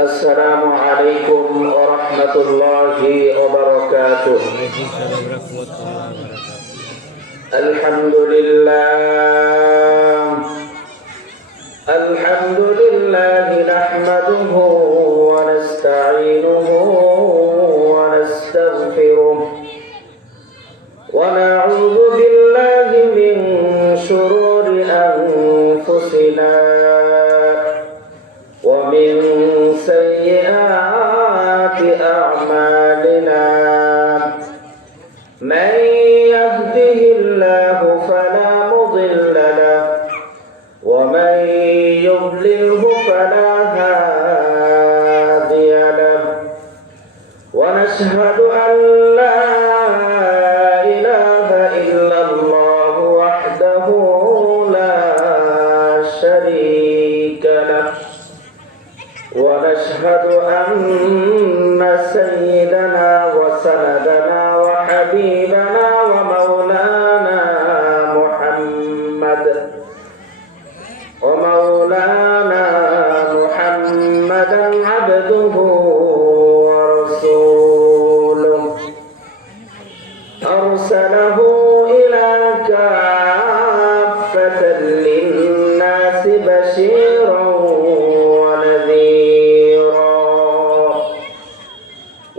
السلام عليكم ورحمة الله وبركاته. الحمد لله نحمده ونستعينه ونستغفره ونعوذ بالله من شرور أنفسنا ومن سيئات أعمالنا. من يهده الله فلا مضل له ومن يضلله فلا هادي له. ونشهد أن لا إله إلا الله وحده لا شريك له. ونشهد أن سيدنا وسندنا وحبيبنا ومولانا محمدا عبده ورسوله أرسله إلى كافة للناس بشيرا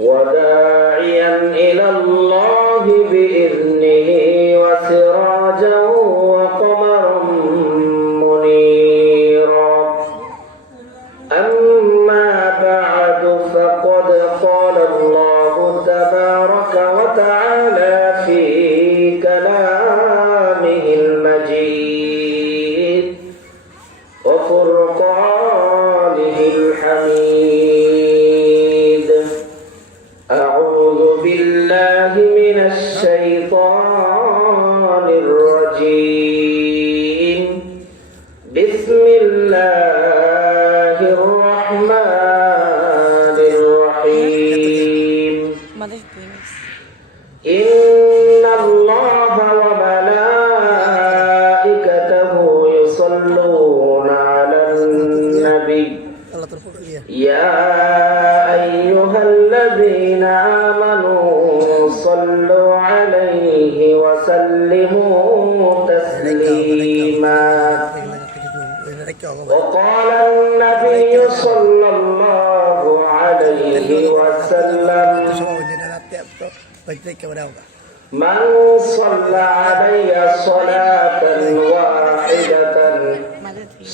وداعيا إلى الله بإذنه وسراجا وقمرا منيرا. أما بعد فقد قال الله تبارك وتعالى في كلامه المجيد وفرقانه الحميد. أعوذ بالله من الشيطان الرجيم. بسم الله الرحمن الرحيم. إن الله وملائكته يصلون على النبي يا أيها الذين آمنوا صلوا عليه وسلموا تسليما. وقال النبي صلى الله عليه وسلم من صلى علي صلاة واحدة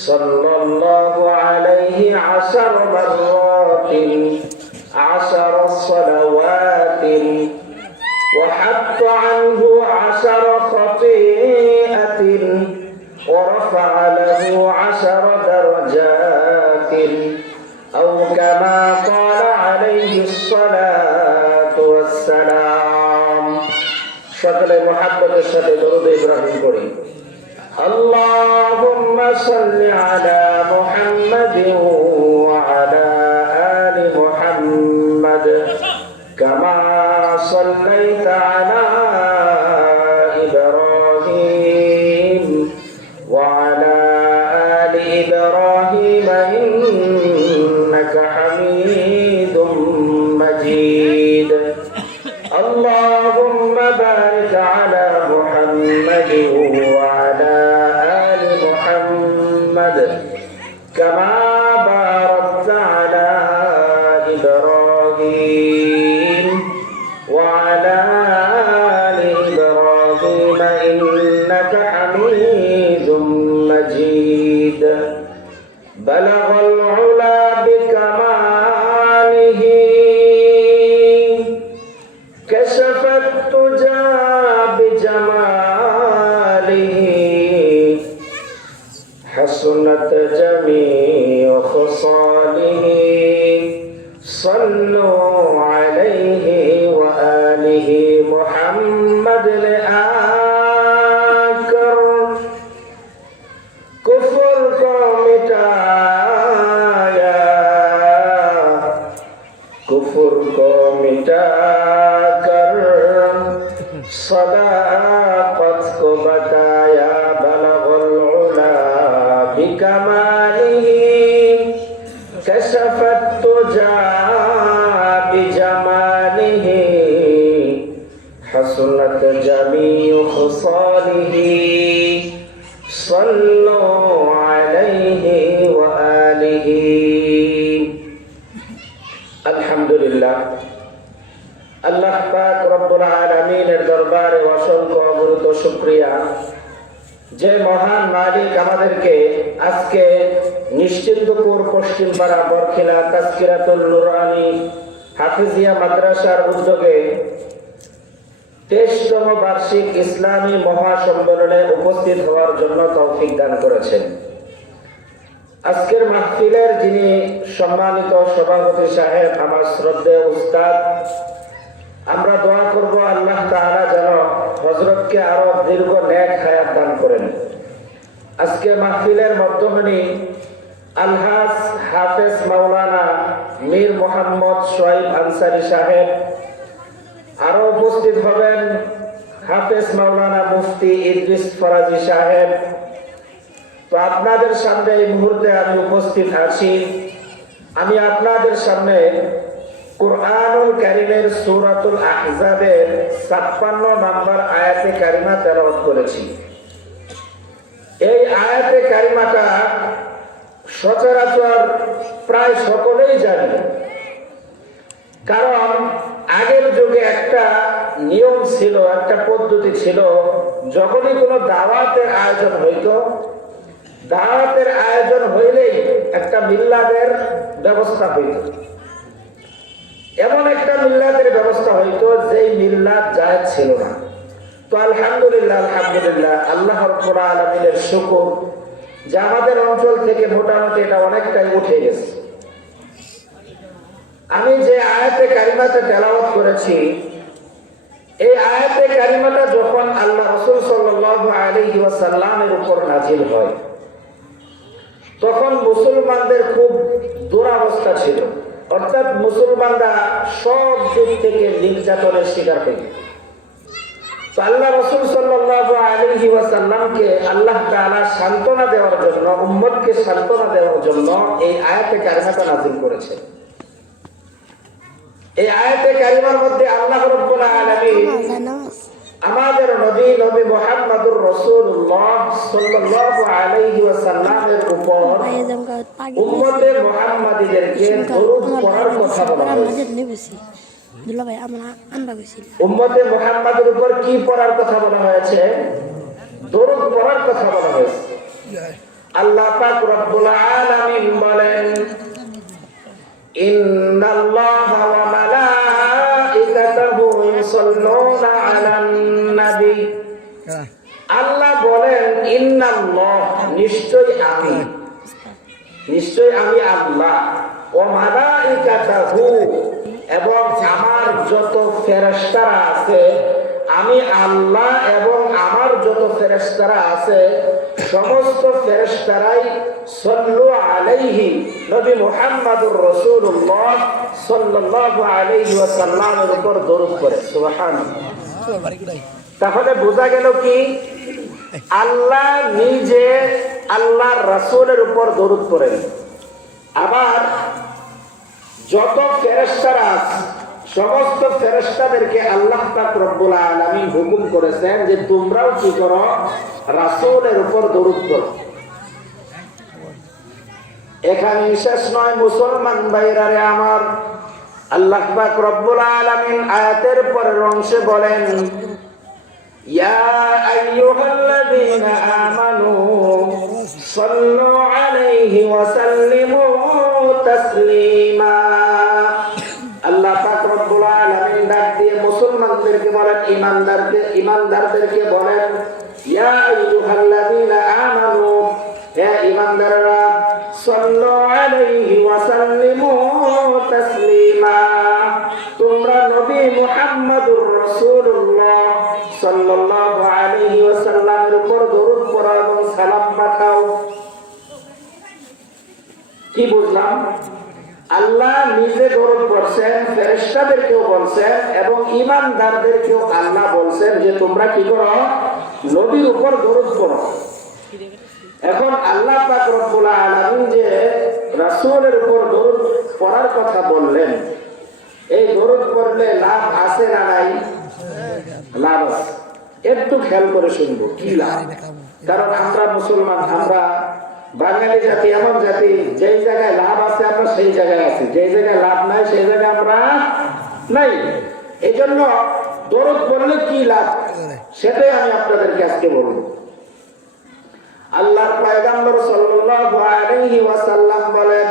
صلى الله عليه 10 مرات 10 صلوات وحط عنه 10 خطيئة ورفع له 10 درجات أو كما قال عليه الصلاة والسلام. সকলে মহব্বতের সাথে দরুদ ইব্রাহিম পড়ি। اللهم صل على محمد وعلى آل محمد كما صليت على إبراهيم وعلى آل إبراهيم إنك حميد مجيد. اللهم بارك على محمد وعلى آل محمد كما باركت على إبراهيم وعلى آل إبراهيم إنك حميد مجيد. بلغ العلا بكماله كشف الدجى بجماله حسنت جميع خصاله. صلوا عليه وآله محمد لآكر كفر کو مٹایا کفر کو مٹا کر صداقت کو بتایا. بلغ العلا بکماله كشف الدجى بجماله حسنت جميع خصاله صلوا عليه وآله الحمد لله আল্লাহ পাক রব্বুল আলামিনের দরবারে অসংখ্য অগণিত শুকরিয়া যে মহান মালিক আমাদেরকে আজকে নিশ্চিন্তপুর পশ্চিমপাড়া বরখিলা তাজকিরাতুল নুরানী হাফিজিয়া মাদ্রাসার উদ্যোগে 23তম বার্ষিক ইসলামী মহাসম্মেলনে উপস্থিত হওয়ার জন্য তৌফিক দান করেছেন। আজকের মাহফিলের যিনি সম্মানিত সভাপতি সাহেব, আমার শ্রদ্ধেয় উস্তাদ, আমরা দোয়া করব আল্লাহ তাআলা যেন হযরতকে আরো দীর্ঘ নেক হায়াত দান করেন। আজকে মাহফিলের মধ্যমণি আলহাজ হাফেজ মাওলানা মীর মোহাম্মদ শোয়েব আনসারী সাহেব, আরো উপস্থিত হবেন হাফেজ মাওলানা মুফতি ইদ্রিস ফরাজি সাহেব। তো আপনাদের সামনে এই মুহূর্তে আমি উপস্থিত আছি। আমি আপনাদের সামনে কুরআনুল কারীমের সূরাতুল আহজাবের 56 নম্বর আয়াতে কারিমা তেলাওয়াত করেছি। এই আয়াতে কারিমাটা সচরাচর প্রায় সকলেই জানে, কারণ আগের যুগে একটা নিয়ম ছিল, একটা পদ্ধতি ছিল, যখনই কোনো দাওয়াতের আয়োজন হইতো, দাওয়াতের আয়োজন হইলেই একটা মিল্লাদের ব্যবস্থা হইত। এমন একটা মিল্লাতের ব্যবস্থা হইতো যেই মিল্লাত জায়েজ ছিল না। তো আলহামদুলিল্লাহ আল্লাহ রাব্বুল আলামিনের শুকর যে আমাদের অঞ্চল থেকে মোটামুটি এটা অনেকটাই উঠে গেছে। আমি যে আয়াতে কারিমাটা তেলাওয়াত করেছি, এই আয়াতে কারিমাটা যখন আল্লাহ রাসূল সাল্লাল্লাহু আলাইহি ওয়াসাল্লামের উপর নাজিল হয়, তখন মুসলমানদের খুব দুরবস্থা ছিল। অর্থাৎ মুসলমানরা সব দিক থেকে নির্যাতনের শিকার হয়ে গেছে। তো আল্লাহ রাসূল সাল্লাল্লাহু আলাইহি ওয়াসাল্লামকে আল্লাহ তাআলা সান্ত্বনা দেওয়ার জন্য, উম্মতকে সান্ত্বনা দেওয়ার জন্য এই আয়াতে কারিমাটা নাযিল করেছেন। এই আয়াতে কারিমার মধ্যে আল্লাহ রাব্বুল আলামিন আমাদের নবী মুহাম্মদুর রাসূলুল্লাহ সাল্লাল্লাহু আলাইহি ওয়াসাল্লামের উপর উম্মতে মুহাম্মাদীদেরকে দরুদ পড়ার কথা বলা হয়েছে। উম্মতে মুহাম্মাদের উপর কি পড়ার কথা বলা হয়েছে? দরুদ পড়ার কথা বলা হয়েছে। আল্লাহ পাক রব্বুল আলামিন বলেন, ইন্নাল্লাহা ওয়া মালাইকাতাহু ইউসাল্লুনা আলান নবী। আল্লাহ বলেন, ইন্নাল্লাহ, নিশ্চয়ই আমি আল্লাহ, ওয়া মালাইকাতাহু, এবং আমার যত ফেরেশতারা আছে, আমি আল্লাহ এবং আমার যত ফেরেশতারা আছে সমস্ত ফেরেশতারাই সাল্লু আলাইহি, নবী মুহাম্মদুর রাসূলুল্লাহ সাল্লাল্লাহু আলাইহি ওয়াসাল্লামের উপর দরুদ পড়ে। সুবহানাল্লাহ। তাহলে বোঝা গেল কি, আল্লাহ নিজে আল্লাহর রাসূলের উপর দরুদ পড়েন। আবার যত ফেরেশতারা আছে সমস্ত ফেরেশতাদেরকে আল্লাহ পাক রব্বুল আলামিন হুকুম করেছেন যে তোমরাও কি করো, রাসূলের উপর দরুদ পড়ো। এখানে শেষ নয় মুসলমান ভাইরারে আমার, আল্লাহ পাক রব্বুল আলামিন আয়াতের পরের অংশে বলেন, ইয়া আইয়ুহাল্লাযীনা আমানু সাল্লু আলাইহি ওয়া সাল্লিমু তাসলিমা। আল্লাহ পাক রব্বুল আলামিন ডাক দিয়ে মুসলমানদেরকে বলেন, ঈমানদারদেরকে বলেন, ইয়া আইয়ুহাল্লাযীনা আমানু, হে ঈমানদাররা, সাল্লু আলাইহি ওয়া সাল্লিমু তাসলিমা, তোমরা নবী মুহাম্মদুর রাসূলুল্লাহ সাল্লাল্লাহু আলাইহি ওয়াসাল্লামের উপর দরুদ পড়ো এবং সালাম পাঠাও। কি বুঝলাম? আল্লাহ নিজে দরুদ পড়ছেন, ফেরেশতাদেরকেও বলছেন এবং ঈমানদারদেরকেও আল্লাহ বলছেন যে তোমরা কি করো, নবীর উপর দরুদ পড়ো। এখন আল্লাহ পাক রব্বুল আলামিন যে রাসূলের উপর দরুদ পড়ার কথা বললেন, এই দরুদ পড়লে লাভ আছে না নাই? লাভ আছে। একটু খেয়াল করে শুনবো কি লাভ। কারণ আমরা মুসলমান, আমরা বাঙালি জাতি এমন জাতি, যেই জায়গায় লাভ আছে আমরা সেই জায়গায় আছি, যেই জায়গায় লাভ নাই সেই জায়গায় আমরা নাই। এই জন্য দরুদ পড়লে কি লাভ সেটাই আমি আপনাদেরকে আজকে বলবো। আল্লাহর পয়গম্বর সাল্লাল্লাহু আলাইহি ওয়াসাল্লাম বলেন,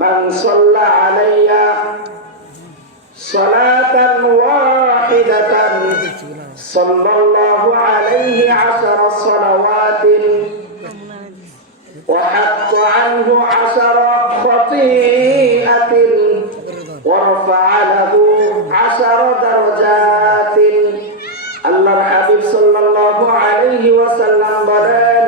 মান সাল্লা আলাইয়া সালাতান ওয়াহিদাতান সাল্লাল্লাহু আলাইহি 10 সালাওয়াতিন ওয়া হাত্তা আনহু 10 খতিআতিন ওয়া রাফা'a লাহু 10 দারাজাতিন। আল্লাহর হাবিব সাল্লাল্লাহু আলাইহি ওয়াসাল্লাম বলেন,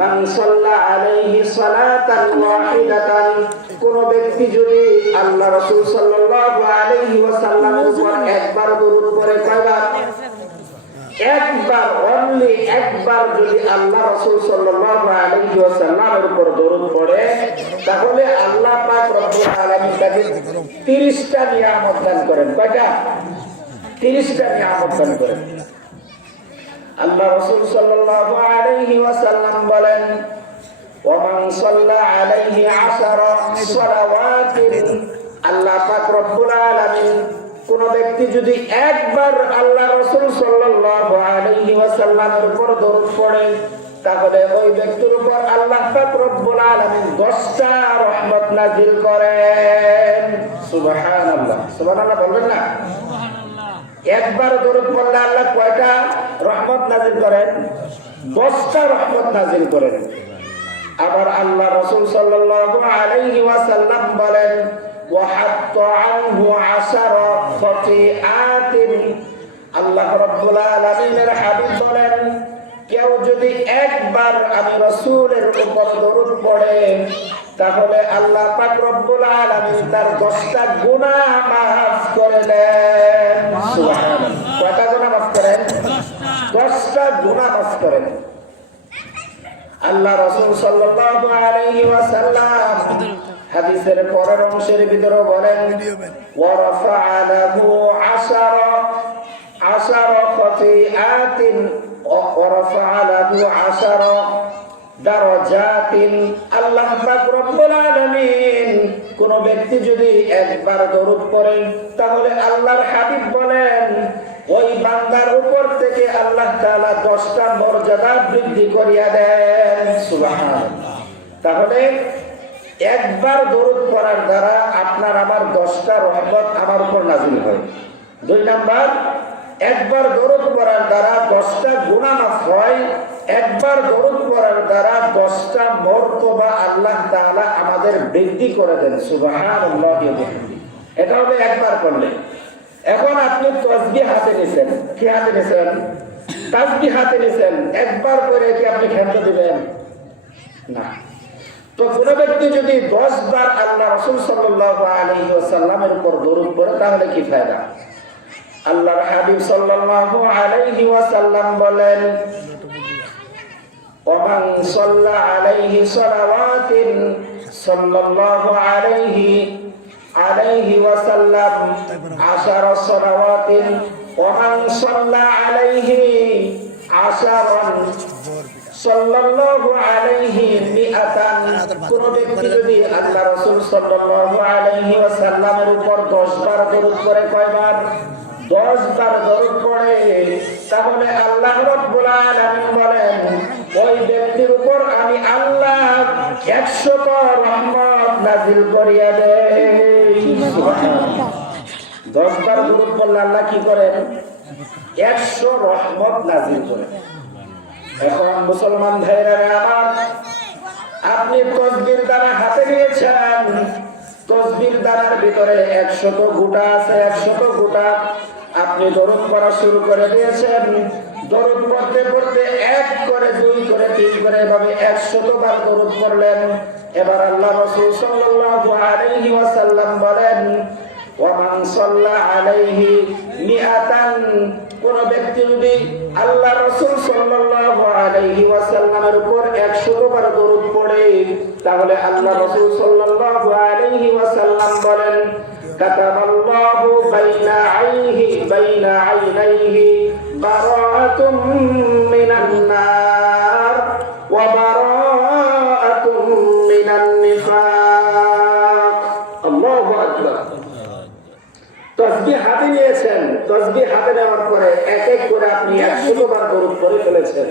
মান সাল্লা আলাইহি সালাতান ওয়াহিদাতান, কোন ব্যক্তি যদি আল্লাহ রাসূল সাল্লাল্লাহু আলাইহি ওয়াসাল্লামের উপর একবার দরুদ পড়ে, কয়বার? একবার, অনলি একবার যদি আল্লাহ রাসূল সাল্লাল্লাহু আলাইহি ওয়াসাল্লামের উপর দরুদ পড়ে, তাহলে আল্লাহ পাক রব্বুল আলামিন তাকে 30টা নিয়ামত দান করেন। কয়টা? 30টা নিয়ামত দান করেন। আল্লাহ রাসূল সাল্লাল্লাহু আলাইহি ওয়াসাল্লাম বলেন, ওয়া মান সাল্লা আলাইহি 10 সালাওয়াতিন, আল্লাহ পাক রব্বুল আলামিন কোন ব্যক্তি যদি একবার আল্লাহ রাসূল সাল্লাল্লাহু আলাইহি ওয়াসাল্লামের উপর দরুদ পড়ে, তাহলে ওই ব্যক্তির উপর আল্লাহ পাক রব্বুল আলামিন 10টা রহমত নাযিল করেন। সুবহানাল্লাহ, সুবহানাল্লাহ বলবেন না? একবার দরুদ পড়লে আল্লাহ কয়টা রহমত নাযিল করেন? 10টা রহমত নাযিল করেন। আবার আল্লাহ রাসূল সাল্লাল্লাহু আলাইহি ওয়াসাল্লাম বলেন, ওয়া হাত্তা আনহু 10 খতিআতিন, আল্লাহ রাব্বুল আলামিনের হাবিব বলেন, কেউ যদি একবার আমি রাসূলের উপর দরুদ পড়ে, তাহলে আল্লাহ পাক রব্বুল আলামিন তার 10টা গুনাহ মাফ করে দেন। সুবহানাল্লাহ। কয়টা গুনাহ মাফ করেন? 10টা গুনাহ মাফ করেন। আল্লাহ রাসূল সাল্লাল্লাহু আলাইহি ওয়াসাল্লাম হাদিসের পরের অংশের ভিতরে বলেন, ওয়া রাফা'a লাহু 10 খতিআতিন ওয়া রাফা'a লাহু 10 দারাজাতিন। আল্লাহ পাক রব্বুল আলামিন কোন ব্যক্তি যদি একবার দরুদ পড়ে, তাহলে আল্লাহর হাবিব বলেন, ওই বান্দার উপর থেকে আল্লাহ তাআলা 10টা মর্যাদা বৃদ্ধি করিয়া দেন। সুবহানাল্লাহ। তাহলে একবার দরুদ পড়ার দ্বারা আপনার আমার 10টা রহমত আমার উপর নাযিল হয়। 2 নাম্বার, একবার দরুদ পড়ার দ্বারা 10টা গুনাহ মাফ হয়। একবার দরুদ পড়ার দ্বারা 10টা মর্তবা আল্লাহ তাআলা আমাদের বৃদ্ধি করে দেন। সুবহানাল্লাহ। এটা হবে একবার পড়লে। এখন আপনি তাসবিহ হাতে নিছেন, কি হাতে নিছেন? তাসবিহ হাতে নিছেন, একবার করে কি আপনি খেলতে দিবেন? না। তো কোন ব্যক্তি যদি 10 বার আল্লাহ রাসূল সাল্লাল্লাহু আলাইহি ওয়াসাল্লামের উপর দরুদ পড়ে, তাহলে কি ফায়দা? আল্লাহর হাবিব সাল্লাল্লাহু আলাইহি ওয়াসাল্লাম বলেন, ওয়া মান সাল্লা আলাইহি সালাওয়াতিন সাল্লাল্লাহু আলাইহি ওয়াসাল্লাম 10 সালাওয়াতিন ওয়া মান সাল্লা আলাইহি 10 সাল্লাল্লাহু আলাইহি মিআতান, কোন ব্যক্তি যদি আল্লাহ রাসূল সাল্লাল্লাহু আলাইহি ওয়াসাল্লামের উপর 10 বার দরুদ পড়ে, কয়বার? 10 বার দরুদ পড়ে, তাহলে আল্লাহ রাব্বুল আলামিন বলেন, ওই ব্যক্তির উপর আমি আল্লাহ 100 রহমত নাযিল করিয়া দেই। সুবহানাল্লাহ। 10 বার দরুদ পড়লে আল্লাহ কি করেন? 100 রহমত নাযিল করেন। এখন মুসলমান ভাইরা আমার, আপনি তাসবির দানা হাতে নিয়েছেন, তাসবির দানার ভিতরে 100 গোটা আছে, 100 গোটা। আপনি দরুদ পড়া শুরু করে দিয়েছেন, দরুদ পড়তে পড়তে 1 করে 2 করে 3 করে এভাবে 100 বার দরুদ পড়লেন। এবার আল্লাহ রাসূল সাল্লাল্লাহু আলাইহি ওয়াসাল্লাম বলেন, ওয়া মান সাল্লা আলাইহি মিআতান কোন ব্যক্তি যদি আল্লাহ রাসূল সাল্লাল্লাহু আলাইহি ওয়াসাল্লামের উপর 100 বার দরুদ পড়ে, তাহলে আল্লাহ রাসূল সাল্লাল্লাহু আলাইহি ওয়াসাল্লাম বলেন, কাতাবাল্লাহু বাইনা আইনাইহি বারাআতুম মিনান নার ওয়া বারাআতুম মিনান নিফাক। আল্লাহু আকবার। তাসবিহ হাতে নিয়েছেন, তাসবিহ হাতে নেওয়ার পরে এক এক করে আপনি 100 বার দরুদ পড়ে ফেলেছেন।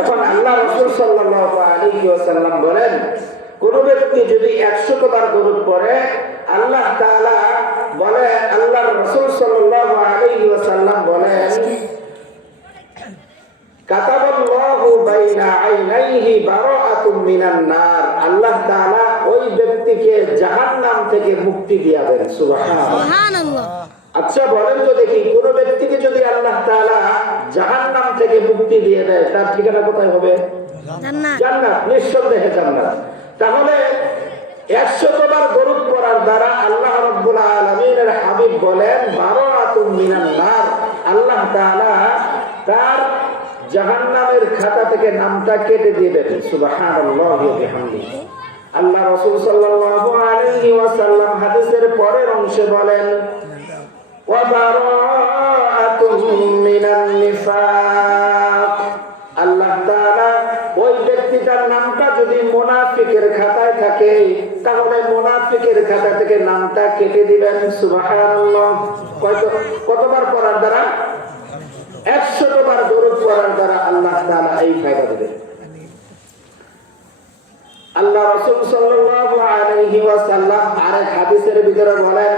এখন আল্লাহ রাসূল সাল্লাল্লাহু আলাইহি ওয়াসাল্লাম বলেন, কোন ব্যক্তি যদি 100 বার দরুদ পড়ে, আল্লাহ তাআলা বলে, আল্লাহর রাসূল সাল্লাল্লাহু আলাইহি ওয়াসাল্লাম বলেন, কাতাবাল্লাহু বাইনা আইনাইহি বারাআতুম মিনান নার। আল্লাহ তাআলা ওই ব্যক্তিকে জাহান্নাম থেকে মুক্তি দিবেন। সুবহানাল্লাহ। আচ্ছা বলেন তো দেখি, কোন ব্যক্তিকে যদি আল্লাহ তাআলা জাহান্নাম থেকে মুক্তি দিয়ে দেয়, তার ঠিকানা কোথায় হবে? জান্নাত। জান্নাত, নিঃসন্দেহে জান্নাত। তাহলে 100 বার দরুদ পড়ার দ্বারা আল্লাহ রাব্বুল আলামিনের হাবিব বলেন, বারাআতুম মিনান নার। আল্লাহ তাআলা তার জাহান্নামের খাতা থেকে নামটা কেটে দিবেন। সুবহানাল্লাহি ওয়া বিহামদিহি। আল্লাহ রাসূল সাল্লাল্লাহু আলাইহি ওয়াসাল্লাম হাদিসের পরের অংশে বলেন, ওয়া বারাআতুম মিনান নিফাক। আল্লাহ তাআলা ওই ব্যক্তিটার নামটা যদি মুনাফিকের খাতায় থাকে, তাহলে মুনাফিকের খাতা থেকে নামটা কেটে দিবেন। সুবহানাল্লাহ। কতবার পড়ার দ্বারা? 100 বার দরুদ পড়ার দ্বারা আল্লাহ তাআলা এই ফায়দা দিবেন। আল্লাহ রাসূল সাল্লাল্লাহু আলাইহি ওয়াসাল্লাম আরেক হাদিসের ভিতরে বলেন,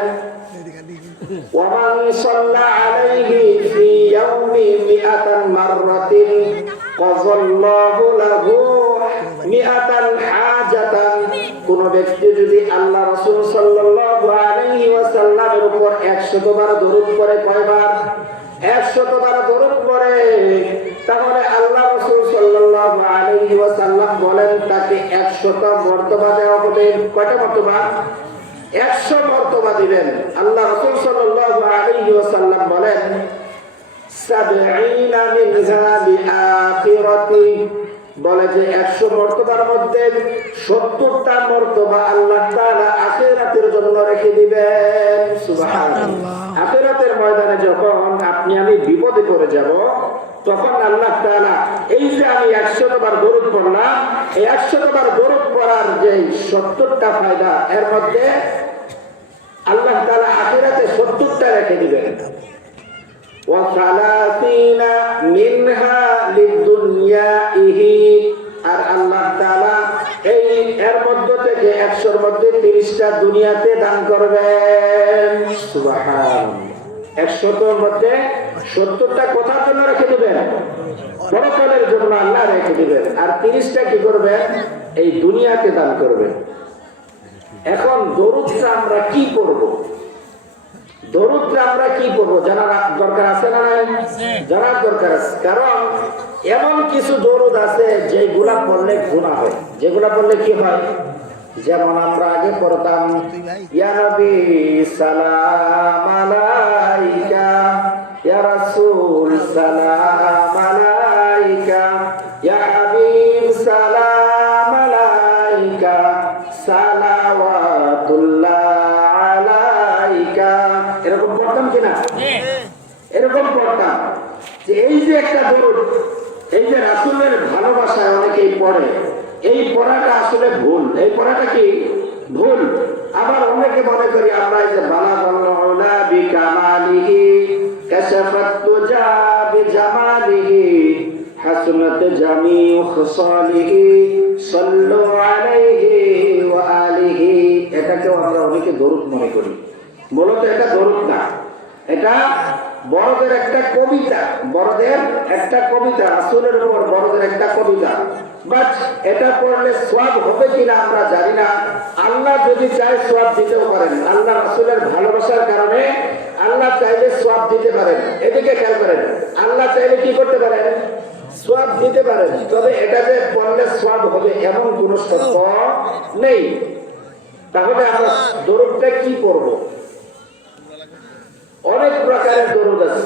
ওয়া মান সাল্লা আলাইহি ফি ইয়াউমি মিআতান মাররাতিন কাযাল্লাহু লাহু মিআতান হাজাতান। কোন ব্যক্তি যদি আল্লাহ রাসূল সাল্লাল্লাহু আলাইহি ওয়াসাল্লামের উপর 100 বার দরুদ পড়ে, কয়বার? 100 বার দরুদ পড়ে, তাহলে আল্লাহ রাসূল সাল্লাল্লাহু আলাইহি ওয়াসাল্লাম বলেন, তাকে 100টা মর্তবা দেওয়া হবে। কয়টা মর্তবা? 100 মর্তবা দিবেন। আল্লাহ রাসূল সাল্লাল্লাহু আলাইহি ওয়াসাল্লাম বলেন, 70 মিনহা বিআখিরাতি। বলে যে 100 মর্তবার মধ্যে 70টা মর্তবা আল্লাহ তাআলা আখিরাতের জন্য রেখে দিবেন। সুবহানাল্লাহ। আখিরাতের ময়দানে যখন আপনি আমি বিপদে পড়ে যাব, তখন আল্লাহ তাআলা এই যে আমি 100 বার দরুদ পড়লাম, এই 100 বার দরুদ পড়ার যে 70টা ফায়দা, এর মধ্যে আল্লাহ তাআলা আখিরাতে 70টা রেখে দিবেন। ওয়া সালাসিনা মিনহা লিদুনিয়াহি। আর আল্লাহ তাআলা এই এর মধ্যে থেকে 100-র মধ্যে 30টা দুনিয়াতে দান করবেন। সুবহানাল্লাহ। 100-র মধ্যে 70টা কোথার জন্য রেখে দিবেন? পরকালের জন্য আল্লাহ রেখে দিবেন। আর 30টা কি করবেন? এই দুনিয়াতে দান করবেন। এখন দরুদটা আমরা কি করব? দরুদটা আমরা কি করবো জানার দরকার আছে না নাই? জানার দরকার আছে। কারণ এমন কিছু দরুদ আছে যেগুলা পড়লে গুনাহ হয়। যেগুলা পড়লে কি হয়? যেমন আমরা আগে পড়তাম, ইয়া নবী সালাম আলাইকা, ইয়া রাসূল সালাম আলাইকা, ইয়া হাবিব সালাম আলাইকা, সালাওয়াতুল্লাহ আলাইকা। এরকম পড়তাম কিনা? এরকম পড়তাম যে এই যে একটা দরুদ, এই যে রাসূলের ভালোবাসায় অনেকেই পড়ে, এই পড়াটা আসলে ভুল। এই পড়াটা কি ভুল? আবার অনেকে মনে করি আমরা এই যে বালাগাল্লাহুলা বিকামালিহি কাশাফাত তুজা বিজামালিহি হাসনাত জামিউ খাসালিহি সাল্লু আলাইহি ওয়া আলিহি। এটাকেও আমরা অনেকে দরুদ মনে করি। মূলত এটা দরুদ না, এটা বড়দের একটা কবিতা। বড়দের একটা কবিতা, রাসূলের উপর বড়দের একটা কবিতা। বাট এটা পড়লে সওয়াব হবে কিনা আমরা জানি না। আল্লাহ যদি চায় সওয়াব দিতেও পারেন। আল্লাহ রাসূলের ভালোবাসার কারণে আল্লাহ চাইলে সওয়াব দিতে পারেন। এদিকে খেয়াল করেন, আল্লাহ চাইলে কি করতে পারেন? সওয়াব দিতে পারেন। তবে এটা যে পড়লে সওয়াব হবে এমন কোনো শর্ত নেই। তাহলে আমরা দরুদটা কি পড়ব? অনেক প্রকারের দরুদ আছে,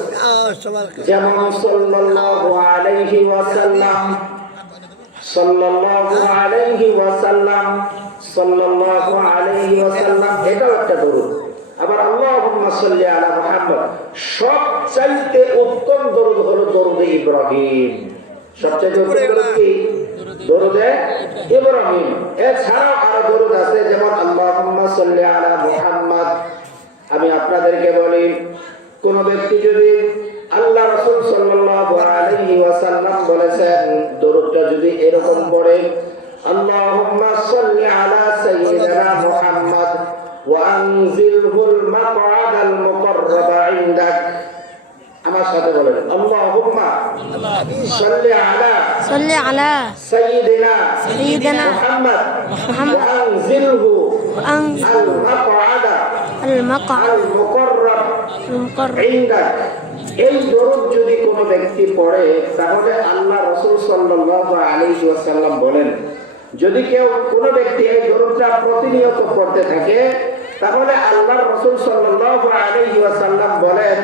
যেমন সাল্লাল্লাহু আলাইহি ওয়াসাল্লাম, সাল্লাল্লাহু আলাইহি ওয়াসাল্লাম, সাল্লাল্লাহু আলাইহি ওয়াসাল্লাম, এটাও একটা দরুদ। আবার আল্লাহুম্মা সাল্লি আলা মুহাম্মদ, সবচাইতে উত্তম দরুদ হলো দরুদ ইব্রাহিম। সবচাইতে উত্তম দরুদ কি? দরুদে ইব্রাহিম। এছাড়াও আরো দরুদ আছে, যেমন আল্লাহুম্মা সাল্লি আলা মুহাম্মদ। আমি আপনাদেরকে বলি, কোন ব্যক্তি যদি আল্লাহ রাসূল সাল্লাল্লাহু আলাইহি ওয়াসাল্লাম বলেছেন দরুদটা যদি এরকম পড়ে, আল্লাহুম্মা সাল্লি আলা সাইয়্যিদিনা মুহাম্মদ ওয়া আনজিলহুল মাকআদাল মুকাররাবা ইনদাক। আমার সাথে বলেন, আল্লাহুম্মা সাল্লি আলা সাইয়্যিদিনা মুহাম্মদ ওয়া আনজিলহু আল মাকআদা আল মুকাররাব ইনদাক। এই দরুদ যদি কোনো ব্যক্তি পড়ে, তাহলে আল্লাহ রাসূল সাল্লাল্লাহু আলাইহি ওয়াসাল্লাম বলেন, যদি কেউ কোনো ব্যক্তি এই দরুদটা প্রতিনিয়ত পড়তে থাকে, তাহলে আল্লাহর রাসূল সাল্লাল্লাহু আলাইহি ওয়াসাল্লাম বলেন,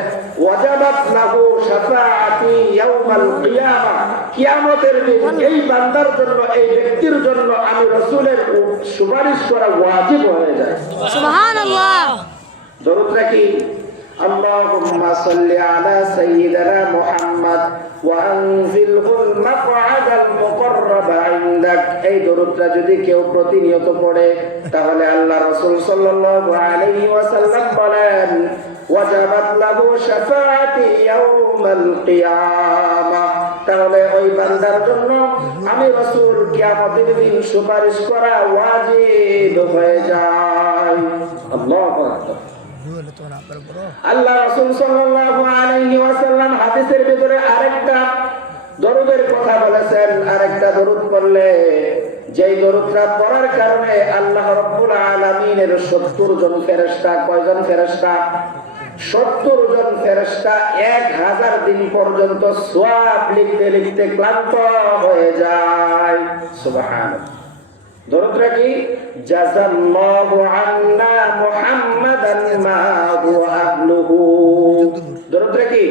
ওয়াজাবাত লাহু শাফাআতি ইয়াউমাল কিয়ামা। কিয়ামতের দিন এই বান্দার জন্য, এই ব্যক্তির জন্য আমি রাসূলের সুপারিশ করা ওয়াজিব হয়ে যায়। সুবহানাল্লাহ। দরুদটা কি? আল্লাহুম্মা সাল্লি আলা সাইয়্যিদিনা মুহাম্মদ ওয়া আনজিলহুল মাকআদাল মুকাররাবা ইনদাক। এই দরুদটা যদি কেউ প্রতিনিয়ত পড়ে, তাহলে আল্লাহ রাসূল সাল্লাল্লাহু আলাইহি ওয়াসাল্লাম বলেন, ওয়াজাবাত লাহু শাফাআতি ইয়াউমাল কিয়ামা। তাহলে ওই বান্দার জন্য আমি রাসূল কিয়ামতের দিন সুপারিশ করা ওয়াজিব হয়ে যায়। আল্লাহু আকবার। আল্লাহ রাসূল সাল্লাল্লাহু আলাইহি ওয়াসাল্লাম হাদিসের ভিতরে আরেকটা দরুদের কথা বলেছেন। আরেকটা দরুদ পড়লে, যেই দরুদটা পড়ার কারণে আল্লাহ রাব্বুল আলামিনের 70 জন ফেরেশতা, কয়জন ফেরেশতা? 70 জন ফেরেশতা 1000 দিন পর্যন্ত সওয়াব লিখতে লিখতে ক্লান্ত হয়ে যায়। সুবহানাল্লাহ। দরুদটা কি? জাযাল্লাহু আন্না মুহাম্মাদান মা হুয়া আহলুহু। দরুদটা কি?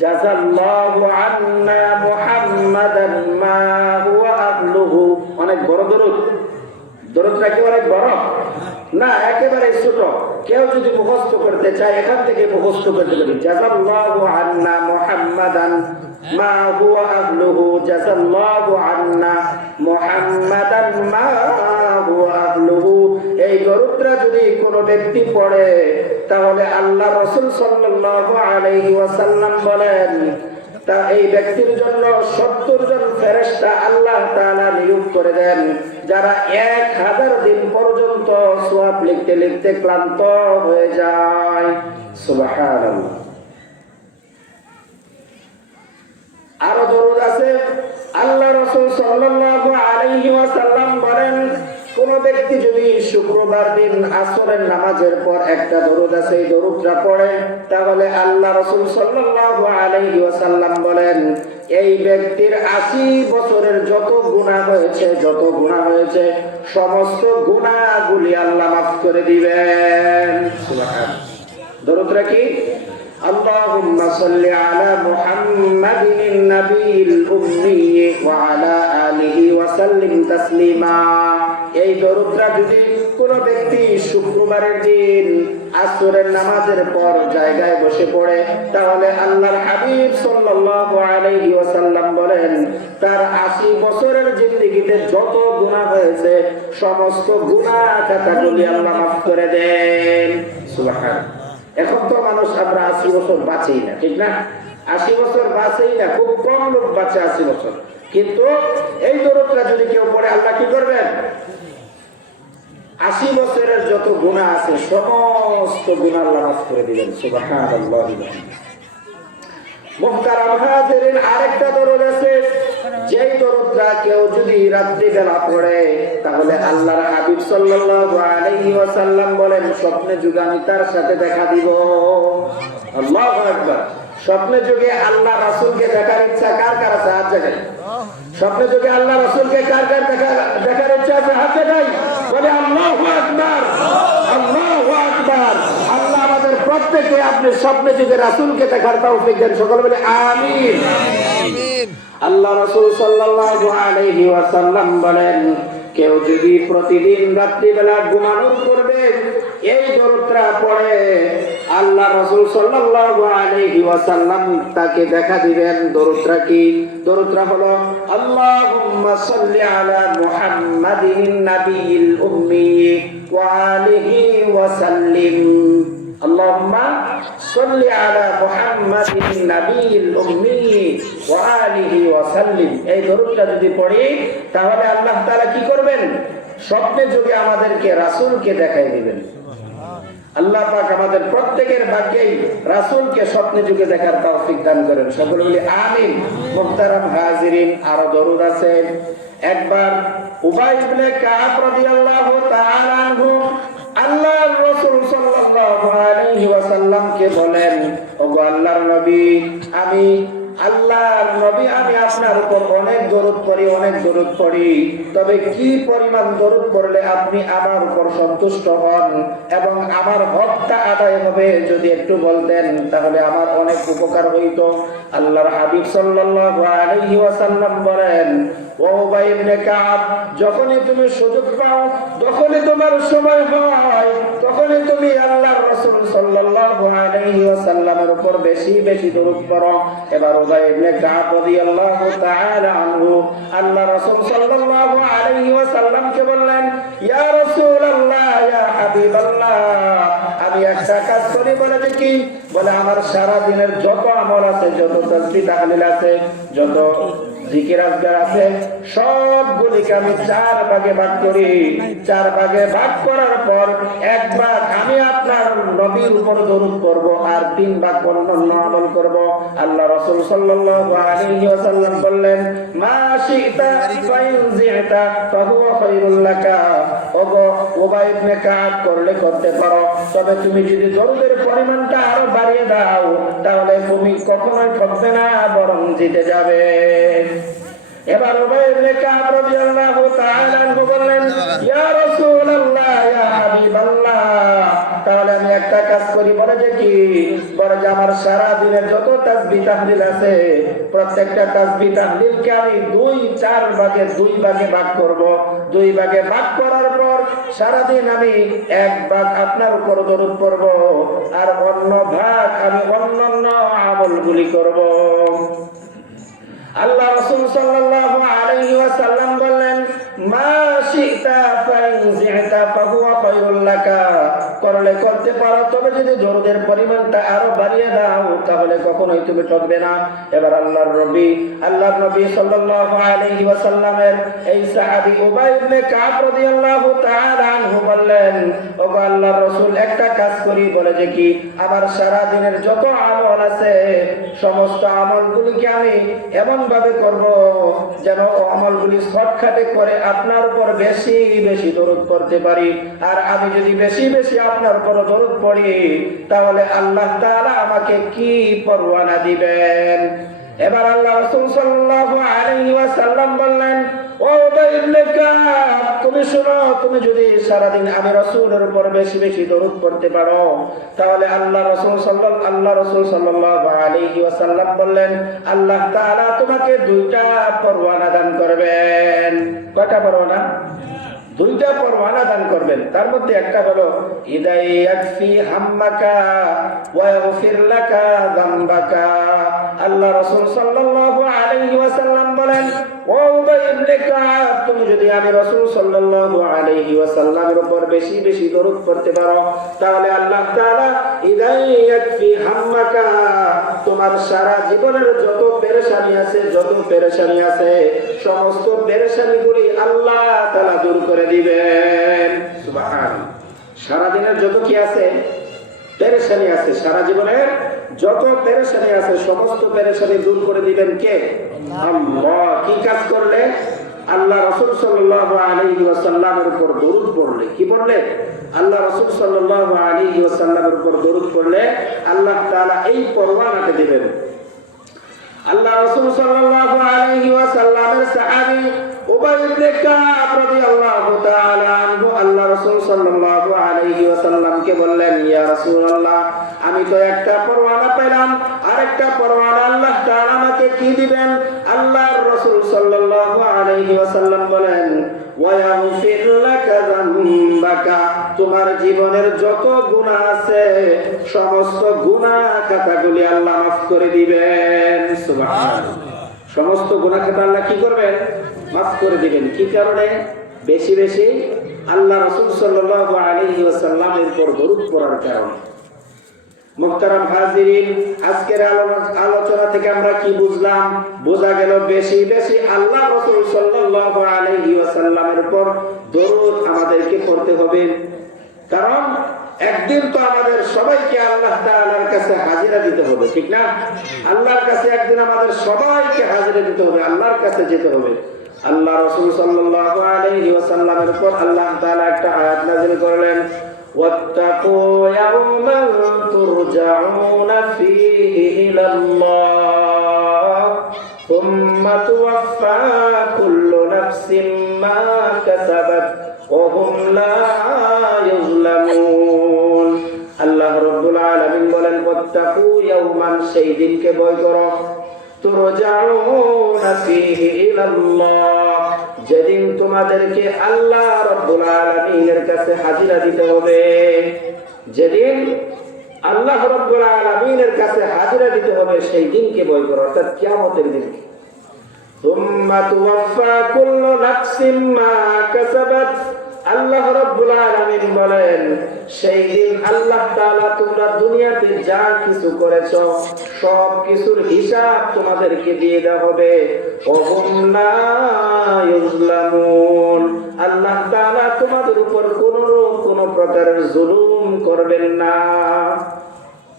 জাযাল্লাহু আন্না মুহাম্মাদান মা হুয়া আহলুহু। অনেক বড় দরুদ। দরুদটা কি অনেক বড়? না, একেবারে ছোট। কেউ যদি মুখস্থ করতে চায়, এখান থেকে মুখস্থ করতে পারি, জাযাল্লাহু আন্না মুহাম্মাদান মা হুয়া আহলুহু, জাযাল্লাহু আন্না মুহাম্মাদান মা হুয়া আহলুহু। এই দরুদটা যদি কোনো ব্যক্তি পড়ে, তাহলে আল্লাহ রাসূল সাল্লাল্লাহু আলাইহি ওয়াসাল্লাম বলেন, তা এই ব্যক্তির জন্য 70 জন ফেরেশতা আল্লাহ তাআলা নিয়োগ করে দেন, যারা 1000 দিন পর্যন্ত সওয়াব লিখতে লিখতে ক্লান্ত হয়ে যায়। সুবহানাল্লাহ। আরো দরুদ আছে। আল্লাহ রাসূল সাল্লাল্লাহু আলাইহি ওয়াসাল্লাম বলেন, কোন ব্যক্তি যদি শুক্রবার দিন আসরের নামাজের পর একটা দরুদ আছে, এই দরুদটা পড়ে, তাহলে আল্লাহ রাসূল সাল্লাল্লাহু আলাইহি ওয়াসাল্লাম বলেন, এই ব্যক্তির 80 বছরের যত গুনাহ হয়েছে সমস্ত গুনাহগুলি আল্লাহ মাফ করে দিবেন। সুবহানাল্লাহ। দরুদটা কি? اللهم صل على محمد النبي الأمي وعلى آله وسلم تسليما। এই দরুদটা যদি কোন ব্যক্তি শুক্রবারের দিন আসরের নামাজের পর জায়গায় বসে পড়ে, তাহলে আল্লাহর হাবিব সাল্লাল্লাহু আলাইহি ওয়াসাল্লাম বলেন, তার 80 বছরের জিন্দেগিতে যত গুনাহ হয়েছে সমস্ত গুনাহ খাতাগুলি আল্লাহ মাফ করে দেন। সুবহানাল্লাহ। এখন তো মানুষ আমরা 80 বছর বাঁচেই না, ঠিক না? 80 বছর বাঁচেই না, খুব কম লোক বাঁচে 80 বছর। কিন্তু এই দরুদটা যদি কেউ পড়ে, আল্লাহ কি করবেন? 80 বছরের যত গুনাহ আছে সমস্ত গুনাহ আল্লাহ মাফ করে দিবেন। সুবহানাল্লাহ। মুহতারাম হাজিরিন, আরেকটা দরুদ আছে, যেই দরুদটা কেউ যদি রাত্রি বেলা পড়ে, তাহলে আল্লাহর হাবিব সাল্লাল্লাহু আলাইহি ওয়াসাল্লাম বলেন, স্বপ্নে যুগে আমি তার সাথে দেখা দিব। আল্লাহু আকবার। স্বপ্নে যুগে আল্লাহ রাসূলকে দেখার ইচ্ছা কার কার আছে? হাত জাগাই। স্বপ্নে যুগে আল্লাহ রাসূলকে কার কার দেখার ইচ্ছা আছে? হাত জাগাই। বলে আল্লাহু আকবার, আল্লাহু আকবার। আল্লাহ আমাদের প্রত্যেকে আপনি স্বপ্নে যুগে রাসূলকে দেখার তৌফিক দেন, সকলে বলে আমিন। আল্লাহ রাসূল সাল্লাল্লাহু আলাইহি ওয়াসাল্লাম বলেন, কেউ যদি প্রতিদিন রাত্রিবেলা ঘুমানোর পূর্বে এই দরুদটা পড়ে, আল্লাহ রাসূল সাল্লাল্লাহু আলাইহি ওয়াসাল্লাম তাকে দেখা দিবেন। দরুদটা কি? দরুদটা হলো আল্লাহুম্মা সাল্লি আলা মুহাম্মাদিন নাবিয়িল উম্মি ওয়া আলিহি ওয়া সাল্লিম। আল্লাহুম্মা সাল্লি আলা মুহাম্মাদিন নাবিয়িল উম্মি ওয়া আলিহি ওয়া সাল্লিম। এই দরুদটা যদি পড়ি তাহলে আল্লাহ তাআলা কি করবেন? স্বপ্নে যোগে আমাদেরকে রাসূলকে দেখাই দিবেন। আল্লাহ পাক আমাদের প্রত্যেকের ভাগ্যেই রাসূলকে স্বপ্নে যুগে দেখার তৌফিক দান করেন, সকলে বলি আমিন। মুহতারাম হাজিরিন, আরো দরুদ আছে। একবার উবাই ইবনে কাব রাদিয়াল্লাহু তাআলা আনহু আল্লাহর রাসূল সাল্লাল্লাহু আলাইহি ওয়াসাল্লামকে বলেন, ওগো আল্লাহর নবী, আমি আল্লাহর নবী, আমি আপনার উপর অনেক দরুদ পড়ি, তবে কি পরিমাণ দরুদ পড়লে আপনি আমার উপর সন্তুষ্ট হন এবং আমার হকটা আদায় হবে, যদি একটু বলতেন তাহলে আমার অনেক উপকার হইতো। আল্লাহর হাবিব সাল্লাল্লাহু আলাইহি ওয়াসাল্লাম বলেন, ও উবাই ইবনে কাব, যখনই তুমি সুযোগ পাও, যখনই তোমার সময় হয়, তখনই তুমি আল্লাহর রাসূল সাল্লাল্লাহু আলাইহি ওয়াসাল্লামের উপর বেশি বেশি দরুদ পড়ো। এবার উবাই ইবনে কাব রাদিয়াল্লাহু তাআলা আনহু আল্লাহ রাসূল সাল্লাল্লাহু আলাইহি ওয়াসাল্লামকে বললেন, ইয়া রাসূলুল্লাহ, ইয়া হাবিবাল্লাহ, আমি একটা কাজ করি। বলে যে কি? বলে আমার সারা দিনের যত আমল আছে, যত তাসবিহ তাহলিল আছে, যত জিকির আজকার আছে, সবগুলিকে আমি 4 ভাগে ভাগ করি। 4 ভাগে ভাগ করার পর 1 ভাগ আমি আপনার নবীর উপর দরুদ পড়ব, আর 3 ভাগ অন্যান্য আমল করব। আল্লাহ রাসূল সাল্লাল্লাহু আলাইহি ওয়াসাল্লাম বললেন, মা শি'তা ফাইন জি'তা ফাহুয়া খায়রুল লাকা। ওগো উবাই ইবনে কাব, করলে করতে পারো, তবে তুমি যদি দরুদের পরিমাণটা আরো বাড়িয়ে দাও তাহলে তুমি কখনোই ঠকবে না, বরং জিতে যাবে। এবার উবাই ইবনে কাব রাদিয়াল্লাহু তাআলা আনহু বললেন, ইয়া রাসূলুল্লাহ, ইয়া হাবিবাল্লাহ, তাহলে আমি একটা কাজ করি। বলে যে কি? বলে যে আমার সারা দিনের যত তাসবিহ তাহলিল আছে, প্রত্যেকটা তাসবিহ তাহলিলকে আমি 2-4 ভাগে 2 ভাগে ভাগ করব। 2 ভাগে ভাগ করার পর সারা দিন আমি 1 ভাগ আপনার উপর দরুদ পড়ব, আর অন্য ভাগ আমি অন্যান্য আমলগুলি করব। আল্লাহ রাসূল সাল্লাল্লাহু আলাইহি ওয়াসাল্লাম বললেন, মা শি'তা ফাইন জি'তা ফাহুয়া খায়রুল লাকা, করলে করতে পারো, তবে যদি দরুদের পরিমাণটা আরো বাড়িয়ে দাও তাহলে কখনোই তুমি ঠকবে না। এবার আল্লাহর নবী সাল্লাল্লাহু আলাইহি ওয়াসাল্লামের এই সাহাবী উবাই ইবনে কাব রাদিয়াল্লাহু তাআলা আনহু বললেন, ওগো আল্লাহর রাসূল, একটা কাজ করি। বলে যে কি? আমার সারা দিনের যত আমল আছে, সমস্ত আমলগুলিকে আমি এমন ভাবে করব যেন আমলগুলি শর্টকাটে করে আপনার উপর বেশি বেশি দরুদ পড়তে পারি। আর আমি যদি বেশি বেশি আপনার উপর দরুদ পড়ি তাহলে আল্লাহ তাআলা আমাকে কি পরওয়ানা দিবেন। এবার আল্লাহ রাসূল সাল্লাল্লাহু আলাইহি ওয়াসাল্লাম বললেন, ও উবাই ইবনে কাব, তুমি শোনো, তুমি যদি সারা দিন আমি রাসূলের উপর বেশি বেশি দরুদ পড়তে পারো তাহলে আল্লাহ রাসূল সাল্লাল্লাহু আলাইহি ওয়াসাল্লাম বললেন, আল্লাহ তাআলা তোমাকে 2টা পরওয়ানা দান করবেন। কয়টা পরওয়ানা? 2টা পরওয়ানা দান করবেন। তার মধ্যে একটা হলো ইদাই ইয়াকফি হাম্মাকা ওয়া ইয়াগফির লাকা যামবাকা। আল্লাহ রাসূল সাল্লাল্লাহু আলাইহি ওয়াসাল্লাম বলেন, ও উবাই ইবনে কাব, তুমি যদি আমি রাসূল সাল্লাল্লাহু আলাইহি ওয়াসাল্লামের উপর বেশি বেশি দরুদ পড়তে পারো তাহলে আল্লাহ তাআলা ইদাই ইয়াকফি হাম্মাকা, তোমার সারা জীবনের যত পেরেশানি আছে সমস্ত পেরেশানিগুলি আল্লাহ তাআলা দূর করে দিবেন। সুবহানাল্লাহ। সারা দিনের যত কি আছে, পেরেশানি আছে, সারা জীবনের যত পেরেশানি আছে সমস্ত পেরেশানি দূর করে দিবেন কে? আল্লাহ। কি কাজ করলে? আল্লাহ রাসূল সাল্লাল্লাহু আলাইহি ওয়াসাল্লামের উপর দরুদ পড়লে। কি পড়লে? আল্লাহ রাসূল সাল্লাল্লাহু আলাইহি ওয়াসাল্লামের উপর দরুদ পড়লে আল্লাহ তাআলা এই পরওয়ানাটা দিবেন। আল্লাহ রাসূল সাল্লাল্লাহু আলাইহি ওয়াসাল্লামের সাহাবী উবাই ইবনে কাব রাদিয়াল্লাহু তাআলা আনহু আল্লাহ রাসূল সাল্লাল্লাহু আলাইহি ওয়াসাল্লামকে বললেন, ইয়া রাসূলুল্লাহ, আমি তো একটা পরওয়ানা পেলাম, আরেকটা পরওয়ানা আল্লাহ তাআলা আমাকে কি দিবেন? আল্লাহর রাসূল সাল্লাল্লাহু আলাইহি ওয়াসাল্লাম বলেন, ওয়া ইয়াগফির লাকা যামবাকা, তোমার জীবনের যত গুনাহ আছে সমস্ত গুনাহ খাতাগুলি আল্লাহ মাফ করে দিবেন। সুবহানাল্লাহ। সমস্ত গুনাহ খাতা আল্লাহ কি করবেন? মাফ করে দিবেন। কি কারণে? বেশি বেশি আল্লাহ রাসূল সাল্লাল্লাহু আলাইহি ওয়াসাল্লামের উপর দরুদ পড়ার কারণে। মুহতারাম হাজিরিন, আজকের আলোচনা থেকে আমরা কি বুঝলাম? বোঝা গেল বেশি বেশি আল্লাহ রাসূল সাল্লাল্লাহু আলাইহি ওয়াসাল্লামের উপর দরুদ আমাদেরকে পড়তে হবে। কারণ একদিন তো আমাদের সবাইকে আল্লাহ তাআলার কাছে হাজিরা দিতে হবে, ঠিক না? আল্লাহর কাছে একদিন আমাদের সবাইকে হাজিরা দিতে হবে, আল্লাহর কাছে যেতে হবে। আল্লাহ রাসূল সাল্লাল্লাহু আলাইহি ওয়াসাল্লামের উপর আল্লাহ তাআলা একটা আয়াত নাযিল করলেন, واتقوا يوما ترجعون فيه إلى الله ثم توفى كل نفس ما كسبت وهم لا يظلمون। আল্লাহ রাব্বুল আলামিন বলেন, ওয়াত্তাকু ইয়াওমান, সেই দিনকে ভয় করো, তুরজাউনা ফীহি ইলাল্লাহ, যেদিন তোমাদেরকে আল্লাহ রাব্বুল আলামিনের কাছে হাজিরা দিতে হবে। যেদিন আল্লাহ রাব্বুল আলামিনের কাছে হাজিরা দিতে হবে সেই দিনকে ভয় করো, অর্থাৎ কিয়ামতের দিনকে। সুম্মা তুওয়াফা কুল্লু নাফসিন মা কাসাবাত, আল্লাহ রাব্বুল আলামিন বলেন, সেই দিন আল্লাহ তাআলা তোমরা দুনিয়াতে যা কিছু করেছো সব কিছুর হিসাব তোমাদেরকে দিয়ে দেওয়া হবে। ওহুম লা ইউজলামুন, আল্লাহ তাআলা তোমাদের উপর কোনো প্রকারের জুলুম করবেন না।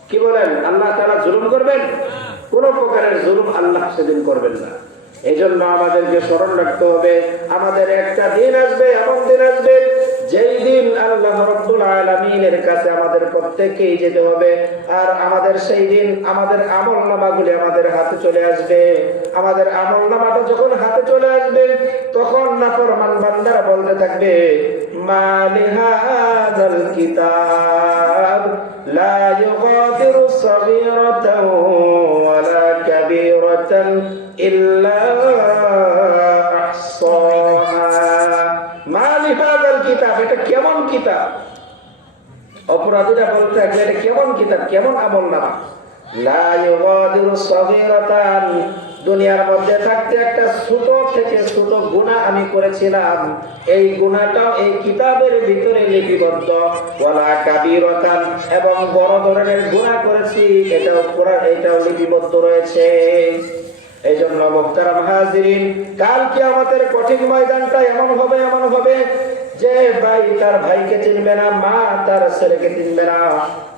কি বলেন? আল্লাহ তাআলা জুলুম করবেন? কোন প্রকারের জুলুম আল্লাহ সেদিন করবেন না। এই জন্য আমাদেরকে স্মরণ রাখতে হবে, আমাদের একটা দিন আসবে, এমন দিন আসবে যেই দিন আল্লাহ রাব্বুল আলামিনের কাছে আমাদের প্রত্যেককেই যেতে হবে। আর আমাদের সেই দিন আমাদের আমলনামাগুলি আমাদের হাতে চলে আসবে। আমাদের আমলনামাটা যখন হাতে চলে আসবে তখন নাফরমান বান্দারা বলতে থাকবে, মা লিহাযাল কিতাব লা ইউগাদিরু সাগীরাতান ওয়ালা কাবীরাতান ইল্লা আহসাহা। মা লিহাযাল কিতাব, এটা কেমন কিতাব? অপরাধীরা বলতে থাকবে, এটা কেমন কিতাব, কেমন আমলনামা? লা ইউগাদিরু সাগীরাতান, দুনিয়ার মধ্যে থাকতে একটা ছোট থেকে ছোট গুনাহ আমি করেছিলাম, এই গুনাহটাও এই কিতাবের ভিতরে লিপিবদ্ধ। ওয়ালা কাবীরাতান, এবং বড় ধরনের গুনাহ করেছি, এটাও লিপিবদ্ধ রয়েছে। এই জন্য মুহতারাম হাজিরিন, কাল কিয়ামতের কঠিন ময়দানটা এমন হবে যে ভাই তার ভাইকে চিনবে না, মা তার ছেলেকে চিনবে না,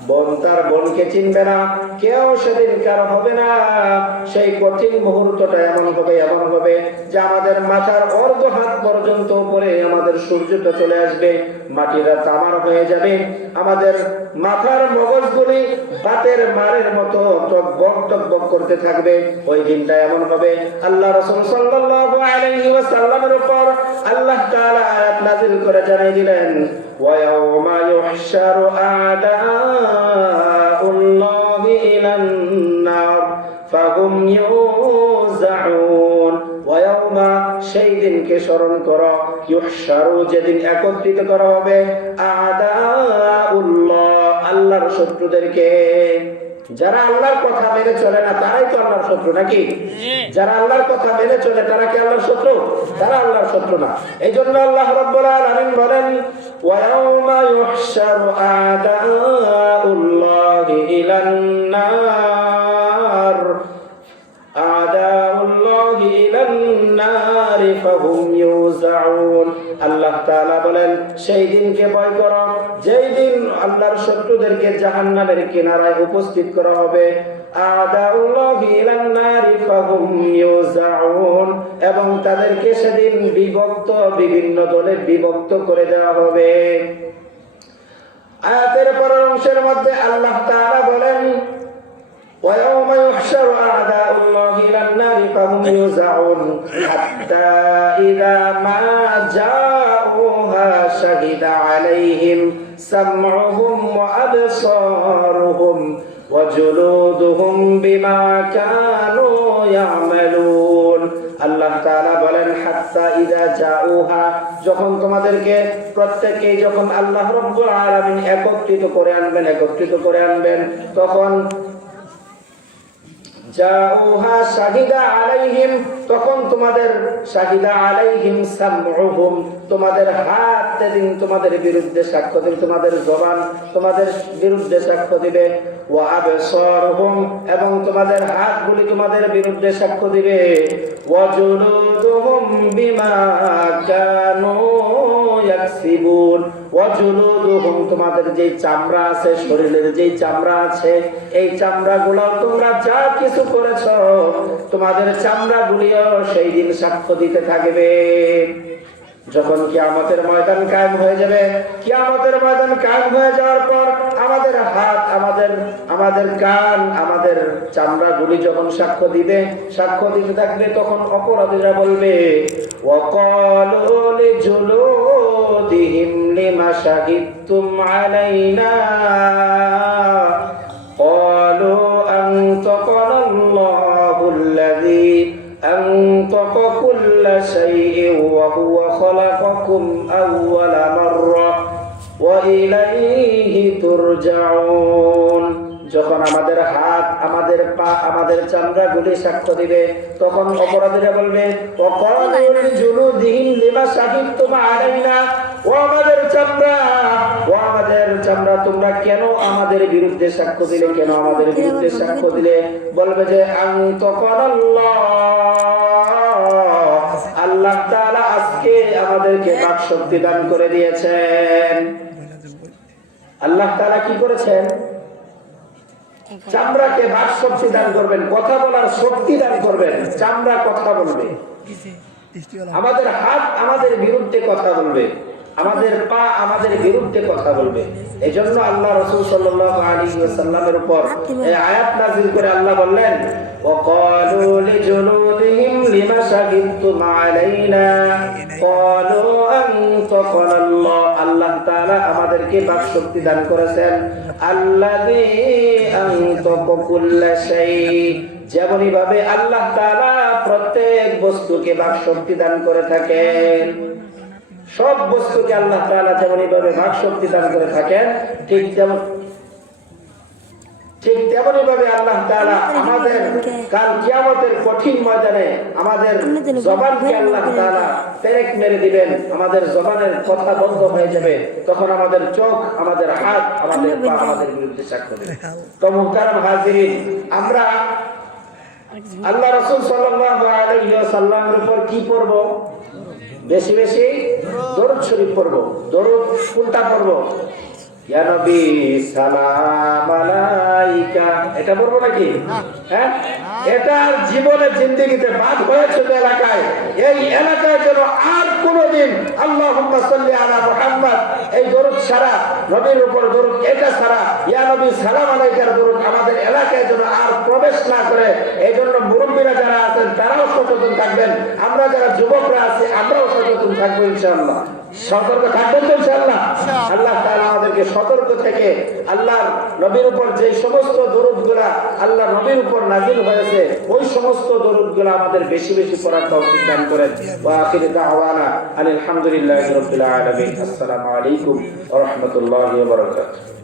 বোন তার বোনকে চিনবে না, কেউ সেদিন কার হবে না। সেই কঠিন মুহূর্তটা এমন হবে যে আমাদের মাথার অর্ধ হাত পর্যন্ত উপরে আমাদের সূর্যটা চলে আসবে, মাটিটা তামার হয়ে যাবে, আমাদের মাথার মগজগুলি বাতের মারের মতো টকবক করতে থাকবে। ওই দিনটা এমন হবে, আল্লাহ রাসূল সাল্লাল্লাহু আলাইহি ওয়াসাল্লামের উপর আল্লাহ তাআলা আয়াত নাযিল করে জানিয়ে দিলেন, ওয়া ইয়াওমা ইউহশারু আ'দাউল্লাহি ইলান নার ফাহুম ইউযাউন। ওয়া ইয়াওমা, সেই দিনকে স্মরণ করো, ইউহশারু, যেদিন একত্রিত করা হবে, আ'দাউল্লাহ, আল্লাহর শত্রুদেরকে। যারা আল্লাহর কথা মেনে চলে না তারাই তো আল্লাহর শত্রু, নাকি? যারা আল্লাহর কথা মেনে চলে তারা কি আল্লাহর শত্রু? তারা আল্লাহর শত্রু না। এই জন্য আল্লাহ রাব্বুল আলামিন বলেন, ওয়া ইয়াওমা ইউহশারু আ'দাউল্লাহি ইলান নার আ'দাউল্লাহি ইলান নার ফাহুম ইউযাউন। আল্লাহ তাআলা বলেন, সেই দিনকে ভয় করো যেই দিন আল্লাহর শত্রুদেরকে জাহান্নামের কিনারায় উপস্থিত করা হবে। আ'দাউল্লাহি ইলান নার ফাহুম ইউযাউন, এবং তাদেরকে সেদিন বিভিন্ন দলে বিভক্ত করে দেওয়া হবে। আয়াতের পরের অংশের মধ্যে আল্লাহ তাআলা বলেন, ويوم يحشر أعداء الله إلى النار فهم يوزعون حتى إذا ما جاءوها شهد عليهم سمعهم وأبصارهم وجلودهم بما كانوا يعملون আল্লাহ তাআলা বলেন হাত্তা ইযা জাউহা, যখন তোমাদেরকে প্রত্যেককেই যখন আল্লাহ রাব্বুল আলামিন একত্রিত করে আনবেন তখন জাউহা শাহিদা আলাইহিম, তখন তোমাদের শাহিদা আলাইহিম সামউহুম, তোমাদের হাত সেদিন তোমাদের বিরুদ্ধে সাক্ষ্য দিবে, তোমাদের জবান তোমাদের বিরুদ্ধে সাক্ষ্য দিবে। ওয়া আবসারহুম, এবং তোমাদের হাতগুলি তোমাদের বিরুদ্ধে সাক্ষ্য দিবে। ওয়া জুলুদুহুম বিমা কানু ইয়াকসিবুন, ওয়া জুলুদুহুম, তোমাদের যে চামড়া আছে, শরীরের যে চামড়া আছে, এই চামড়াগুলো তোমরা যা কিছু করেছো তোমাদের চামড়াগুলিও সেই দিন সাক্ষ্য দিতে থাকবে। যখন কিয়ামতের ময়দান কায়েম হয়ে যাবে, কিয়ামতের ময়দান কায়েম হয়ে যাওয়ার পর আমাদের হাত, আমাদের কান, আমাদের চামড়াগুলি যখন সাক্ষ্য দিতে থাকবে, তখন অপরাধীরা বলবে ওয়াকালু লিজুলুদিহিম লিমা শাহিদতুম আলাইনা ক্বালু আনতাকানাল্লাহুল্লাযী أنطق كل شيء وهو خلقكم أول مرة وإليه ترجعون। যখন আমাদের হাত, আমাদের পা, আমাদের চামড়াগুলি সাক্ষ্য দিবে, তখন অপরাধীরা বলবে ওয়াকালু লিজুলুদিহিম লিমা শাহিদতুম আলাইনা, ও আমাদের চামড়া তোমরা কেন আমাদের বিরুদ্ধে সাক্ষ্য দিলে, কেন আমাদের বিরুদ্ধে সাক্ষ্য দিলে? বলবে যে আনতাকানাল্লাহ, আল্লাহ তাআলা আজকে আমাদেরকে বাকশক্তি দান করে দিয়েছেন। আল্লাহ তাআলা কি করেছেন? চামড়াকে বাকশক্তি দান করবেন, কথা বলার শক্তি দান করবেন। চামড়া কথা বলবে, আমাদের হাত আমাদের বিরুদ্ধে কথা বলবে, আমাদের পা আমাদের বিরুদ্ধে কথা বলবে। এজন্য আল্লাহ রাসূল সাল্লাল্লাহু আলাইহি ওয়াসাল্লামের উপর এই আয়াত নাযিল করে আল্লাহ বললেন ওয়াকালু লিজুলুদিহিম লিমা শাহিদতুম আলাইনা ক্বালু আনতাকানাল্লাহ, আল্লাহ তাআলা আমাদেরকে বাকশক্তি দান করেছেন। আল্লাযী আনতাকা কুল্লা শাই, যেমনি ভাবে আল্লাহ তাআলা প্রত্যেক বস্তুকে বাকশক্তি দান করে থাকেন, সব বস্তুকে আল্লাহ তাআলা যেমনি ভাবে বাকশক্তি দান করে থাকেন, ঠিক তেমনি ভাবে আল্লাহ তাআলা আমাদের কাল কিয়ামতের কঠিন ময়দানে আমাদের জবানকে আল্লাহ তাআলা পেরেক মেরে দিবেন, আমাদের জবানের কথা বন্ধ হয়ে যাবে, তখন আমাদের চোখ, আমাদের হাত, আমাদের পা আমাদের বিরুদ্ধে সাক্ষ্য দেবে। তো মুহতারাম হাজিরিন, আমরা আল্লাহ রাসূল সাল্লাল্লাহু আলাইহি ওয়াসাল্লামের উপর কি পড়ব? বেশি বেশি দরুদ শরীফ পড়ব। দরুদ কোনটা পড়ব? ইয়া নবী সালাম আলাইকা, এটা পড়ব নাকি? হ্যাঁ, এটা জীবনে জিন্দেগিতে বাদ হয়েছে এলাকায়, এই এলাকায় যেন আর কোনোদিন আল্লাহুম্মা সাল্লি আলা মুহাম্মদ এই দরুদ ছাড়া, নবীর উপর দরুদ এটা ছাড়া, ইয়া নবী সালাম আলাইকার দরুদ আমাদের এলাকায় যেন আর প্রবেশ না করে। এই জন্য মুরব্বীরা যারা আছেন তারাও সচেতন থাকবেন, আমরা যারা যুবকরা আছি আমরাও সচেতন থাকবো ইনশাআল্লাহ। সতর্ক থাকবেন তো ইনশাআল্লাহ। আল্লাহ তাআলা আমাদেরকে সতর্ক থেকে আল্লাহর নবীর উপর যে সমস্ত দরুদগুলা আল্লাহ নবীর উপর নাযিল হয়েছে ওই সমস্ত দরুদগুলা আমাদের বেশি বেশি পড়ার তৌফিক দান করেন। ওয়া আখিরু দাওয়ানা আলহামদুলিল্লাহি রাব্বিল আলামিন। আসসালামু আলাইকুম ওয়া রাহমাতুল্লাহি ওয়া বারাকাতুহু।